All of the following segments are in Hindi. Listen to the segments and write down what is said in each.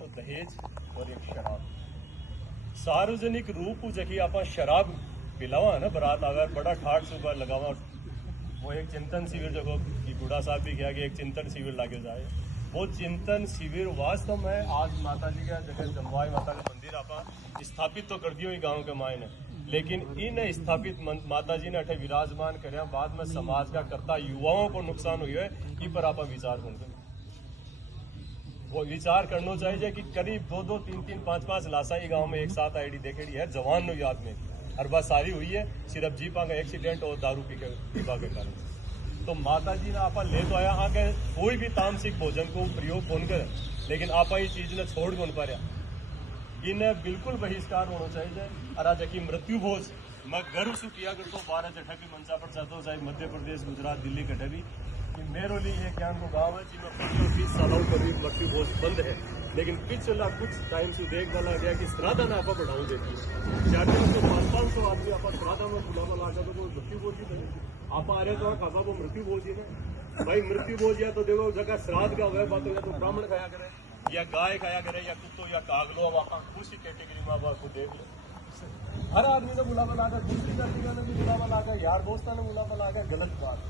तो दहेज और एक शराब। सार्वजनिक रूप जखी आप शराब पिलावा ना बरात अगर बड़ा ठाट सुबह लगावा, वो एक चिंतन शिविर जो कि बूढ़ा साहब भी कहा कि एक चिंतन शिविर लागे जाए। वो चिंतन शिविर वास्तव में आज माता जी का जगह जमवाई माता का मंदिर आप स्थापित तो कर दियो गांव के मायने, लेकिन इन स्थापित माता जी ने अठे विराजमान कर बाद में समाज का करता युवाओं को नुकसान हुई है। इ पर आप विचार कर वो विचार करना चाहिए कि करीब 2-2, 3-3, 5-5 लाशा गांव में एक साथ आईडी देखेड़ी है जवान नो याद में हर बात सारी हुई है सिर्फ जीपा का एक्सीडेंट और दारू पी के पीवा के कारण। तो माता जी ने आप ले तो आया आगे कोई भी तामसिक भोजन को प्रयोग कौन करे, लेकिन आप ये चीज ने छोड़ कौन पा इन्हें बिल्कुल बहिष्कार होना चाहिए। अराज की मृत्यु भोज मैं गर्व से किया करता हूँ 12 जठा की मंचा पर चाहता हूँ, चाहे मध्य प्रदेश, गुजरात, दिल्ली, कटे भी कि मेरोली एक ज्ञान को गाँव है जिसमें 15-20 सालों करीब मृत्यु भोज बंद है, लेकिन पिछला कुछ टाइम से देख डाला गया कि श्राद्धा ने आप बढ़ाओ देखिए 400-500 आदमी आप श्राद्धा में बुलावा लागा तो वो मृत्यु भोज ही बने। आप आ रहे तो खासा वो मृत्यु भोज ही ने भाई मृत्यु भोज या तो देखो जगह श्राद्ध का वह बात या तो ब्राह्मण खाया करे या गाय खाया करे या कुत्तो या कागलो वहां उसी कैटेगरी में आप देख लो। हर आदमी ने बुलावा लागा, दूसरी जाति ने भी बुलावा लागा, यार दोस्ता ने बुलावा लागा, गलत बात।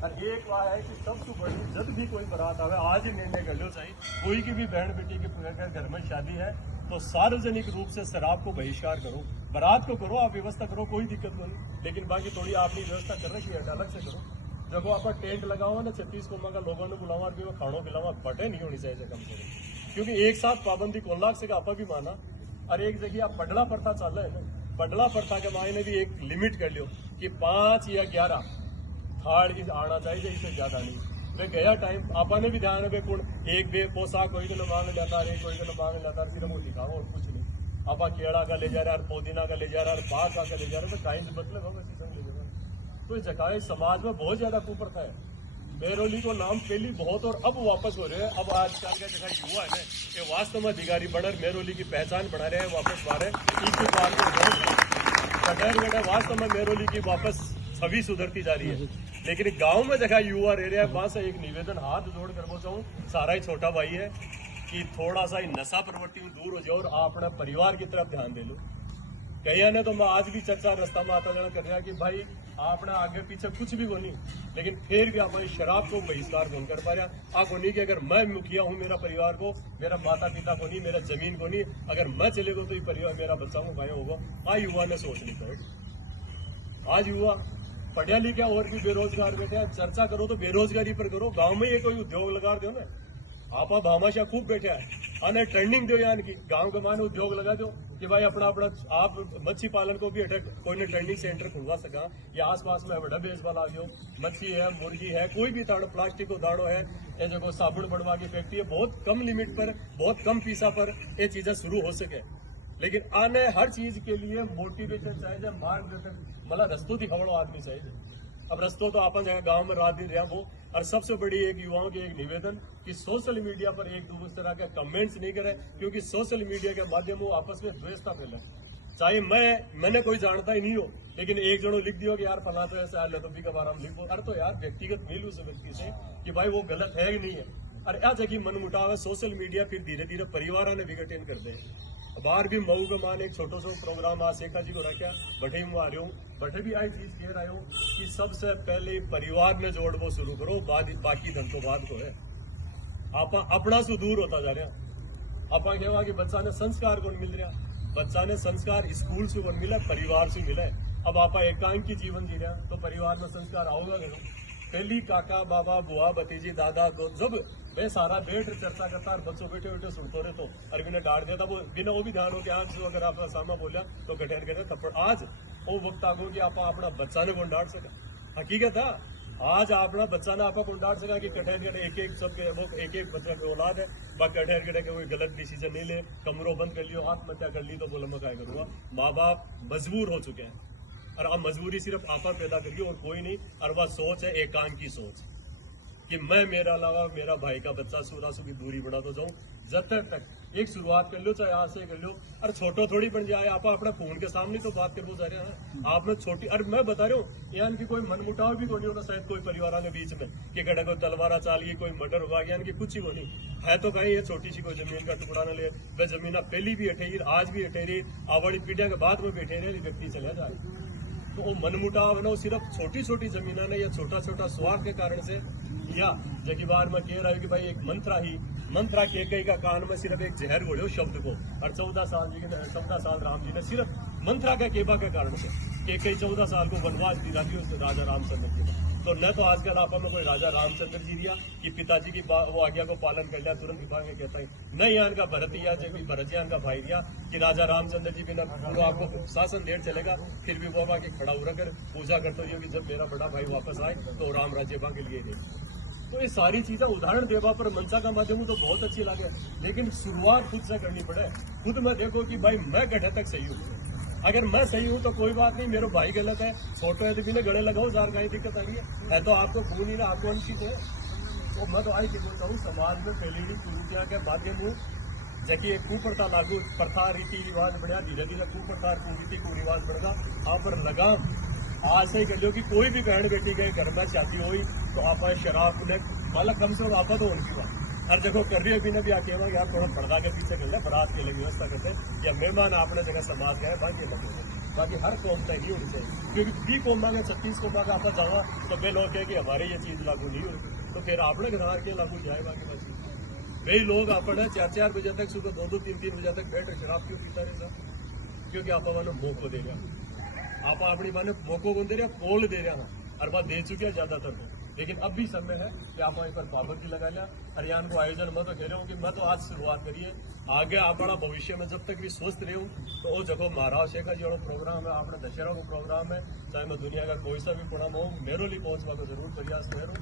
और एक बात है कि सबसे बड़ी जब भी कोई बारात आवे आज ही निर्णय कर लो चाहिए कोई की भी बहन बेटी के घर में शादी है तो सार्वजनिक रूप से शराब को बहिष्कार करो, बारात को करो, आप व्यवस्था करो, कोई दिक्कत नहीं, लेकिन बाकी थोड़ी आपने व्यवस्था कर रखी है अलग से करो। जब आप टेंट लगाओ ना 36 कोमा का लोगों ने बुलावा भी वो खानो पिलावा बटे नहीं होनी चाहिए कम से कम, क्योंकि एक साथ पाबंदी को लाख से आपा भी माना। और एक जगह आप बडला प्रथा चल रहा है ना, बडला प्रथा के मायने भी एक लिमिट कर लो कि 5 या 11 थाड़ की आना चाहिए, इससे ज्यादा नहीं। मैं गया टाइम आपने भी ध्यान है कौन एक बे पोशाक कोई तो मांग लेता है, कोई तो मांग लेता है, सिर्फ वो दिखाओ और कुछ नहीं। आप केड़ा का ले जा रहा है, पुदीना का ले जा रहा है, बाघ का ले जा रहा है, तो कहीं से मतलब हम ले जा रहे तो इस जगह समाज में बहुत ज्यादा कुप्रथा है। मेरोली को नाम पहली बहुत और अब वापस हो रहे हैं। अब आजकल का जगह युवा है ना ये वास्तव में अधिकारी बनर मेरोली की पहचान बना रहे हैं, वापस आ रहे हैं वास्तव में मेरोली की वापस छवि सुधरती जा रही है। लेकिन गांव में जगह युवा रह रहा है वहां से एक निवेदन हाथ जोड़ कर चाहूँ, सारा ही छोटा भाई है कि थोड़ा सा नशा प्रवृत्ति में दूर हो जाओ और अपने परिवार की तरफ ध्यान दे लो। कई ने तो मैं आज भी चर्चा रास्ता में आता जाना कर रहा कि भाई आपने आगे पीछे कुछ भी नहीं, लेकिन फिर भी आप शराब को बहिष्कार नहीं कर पा रहा। आप नहीं कि अगर मैं मुखिया हूँ मेरा परिवार को, मेरा माता पिता को नहीं, मेरा जमीन को नहीं, अगर मैं चलेगा तो ये परिवार मेरा बच्चा को भाई होगा। आज युवा ने सोचनी पड़े। आज युवा पढ़िया लिखा और भी बेरोजगार बैठे, चर्चा करो तो बेरोजगारी पर करो, गांव में ये कोई उद्योग लगा दो ना। आप भामाशाह खूब बैठा है अने ट्रेंडिंग दो यानी कि गांव के माने उद्योग लगा दो कि भाई अपना अपना आप मच्छी पालन को भी कोई ने ट्रेंडिंग सेंटर खुलवा सका या आसपास में बड़ा बेच वाला जो मच्छी है, मुर्गी है, कोई भी दाड़ो प्लास्टिक को दाड़ो है, ये जो साबुन बढ़वा की फैक्ट्री है, बहुत कम लिमिट पर, बहुत कम पैसा पर ये चीजें शुरू हो सके। लेकिन आने हर चीज के लिए मोटिवेशन चाहिए, मार्गदर्शन मतलब रस्तों दिखावड़ो आदमी चाहिए। अब रस्तों तो अपन जगह गांव में रात दिन रहा वो। और सबसे बड़ी एक युवाओं की एक निवेदन कि सोशल मीडिया पर एक दूसरे के कमेंट्स नहीं करें, क्योंकि सोशल मीडिया के माध्यम वो आपस में द्वेषता फैले। चाहे मैंने कोई जानता ही नहीं हो, लेकिन एक जनो लिख दियो कि यार फला तो ऐसा लतफी का बारे में लिखो। अरे तो यार व्यक्तिगत मिल उस व्यक्ति से कि भाई वो गलत है कि नहीं है। और या जगह मन मुटाव है सोशल मीडिया, फिर धीरे धीरे परिवार ने विघटन कर दे। बाहर भी मऊ के मान एक छोटो सो प्रोग्राम आ शेखा जी को रखा, बठे में आ रहे हूँ, बठे भी आई चीज कह रहा हूँ कि सबसे पहले परिवार ने जोड़बो शुरू करो, बाकी धन तो बाद को है। आप अपना से दूर होता जा रहा। आप कहवा कि बच्चा ने संस्कार कौन मिल रहा, बच्चा ने संस्कार स्कूल से कौन मिला, परिवार से मिला। अब आप एकांकी जीवन जी रहा तो परिवार में संस्कार आओगा नहीं। पहली काका बाबा बुआ भतीजी दादा दो जब वे सारा बैठ चर्चा करता और बच्चों बैठे बैठे सुनते रहे तो और बिना डांट दिया था वो बिना वो भी ध्यान हो कि आज अगर आप सामने बोलिया तो गठन करे थप्पड़। आज वो वक्त आगो कि आप अपना बच्चा ने कौन डांट सका। हकीकत था आज अपना बच्चा ने आपा कौन डांट सका कि कठहर करे एक सबके वो एक बच्चा की औलाद है बाकी कठहर करे कोई गलत डिसीजन नहीं ले, कमरों बंद कर लियो, आत्महत्या कर ली तो बोला मैं क्या करूंगा। माँ बाप मजबूर हो चुके हैं और अब मजबूरी सिर्फ आपा पैदा करिए और कोई नहीं। और वह सोच है एकांत की सोच कि मैं मेरा अलावा मेरा भाई का बच्चा सूरा की दूरी बढ़ा तो जाऊं। जब तक एक शुरुआत कर लो, चाहे आज से कर लो। अरे छोटो थोड़ी बन जाए, आप अपना फोन के सामने तो बात करने जा रहे हैं। आपने छोटी, अरे मैं बता रहा हूँ यानी कि कोई मनमुटाव भी नहीं होना शायद कोई परिवार के बीच में कि गड़ा कोई तलवारा चालिए, कोई मर्डर हुआ, यानी कि कुछ ही वो नहीं है। तो कहीं ये छोटी सी कोई जमीन का टुकड़ा न ले, वह जमीन पहली भी अठेरी, आज भी अठेरी, आवड़ी पीढ़िया के बाद में भी अठेरे व्यक्ति चला जाए। तो वो मनमुटाव है ना, वो सिर्फ छोटी छोटी जमीना ने या छोटा छोटा स्वार्थ के कारण से, या जबकि बार में कह रहा है कि भाई एक मंत्रा के कई का कान में सिर्फ एक जहर घोड़े शब्द को, और 14 साल राम जी ने सिर्फ मंत्रा का केबा के कारण से के कई 14 साल को वनवास दिला दी उस राजा रामचंद्र जी ने। तो न तो आजकल आपा में कोई राजा रामचंद्र जी दिया कि पिताजी की वो आज्ञा को पालन कर लिया तुरंत विभाग में कहता है, न यहाँ का भरत या जब भरत यहाँ का भाई दिया कि राजा रामचंद्र जी बिना पूरा आपको शासन देर चलेगा, फिर भी वो के खड़ा हो कर पूजा करते हुए कि जब मेरा बड़ा भाई वापस आए तो राम राज्य के लिए रहे। तो ये सारी चीजें उदाहरण देवा पर मनसा का माध्यम तो बहुत अच्छी लगे, लेकिन शुरुआत खुद से करनी पड़े। खुद में देखो कि भाई मैं गढ़े तक सही हूँ, अगर मैं सही हूँ तो कोई बात नहीं, मेरे भाई गलत है, फोटो है तो बिना गड़े लगाओ, जार का दिक्कत आ रही है तो आपको खून ही ना, आपको अनुचित है। तो मैं तो आई के बोलता हूँ समाज में फैली हुई कुरीतियां के माध्यम हूँ, जबकि एक कुप्रथा लागू प्रथा रीति रिवाज बढ़िया, धीरे धीरे कुप्रथा कुरीति को रिवाज बढ़ेगा। आप पर लगाम आज से ही कर लो कि कोई भी बहन बेटी के घर में शादी हुई तो आप शराब ने माला कम से कम आपा तो उनकी बात हर जगह कर रही है, बिना भी आके यार थोड़ा पर्दा के पीछे कर ले, बारात के लिए व्यवस्था करते या मेहमान अपने जगह समाज गए बाकी हर कौम तक ही होनी चाहिए, क्योंकि 20 कौम मांगे 36 कौम मांगे आपा जावा तो वे लोग कहे कि हमारे ये चीज लागू नहीं हुई, तो फिर आपने घर के लागू जाएगा कि बस वही लोग अपने 4 बजे तक, सुबह 2 3 बजे तक बैठ शराब क्यों पीता रहता, क्योंकि आप मानो मौको दे रहा, आप अपनी माने मौको को दे रहे, पोल दे रहा हर बात दे चुके ज्यादातर को, लेकिन अब भी समय है कि आप वहीं पर पाबंदी लगा लिया। हरियाणा को आयोजन मैं तो कह रहा हूँ कि मैं तो आज शुरुआत करिए, आगे आप बड़ा भविष्य में जब तक भी स्वस्थ रहे हूँ तो वो जगह महाराज का जो प्रोग्राम है, अपने दशहरा को प्रोग्राम है, चाहे मैं दुनिया का कोई सा भी प्रोग्राम हो, मेरे लिए पहुंचवा को जरूर प्रयास करूँ।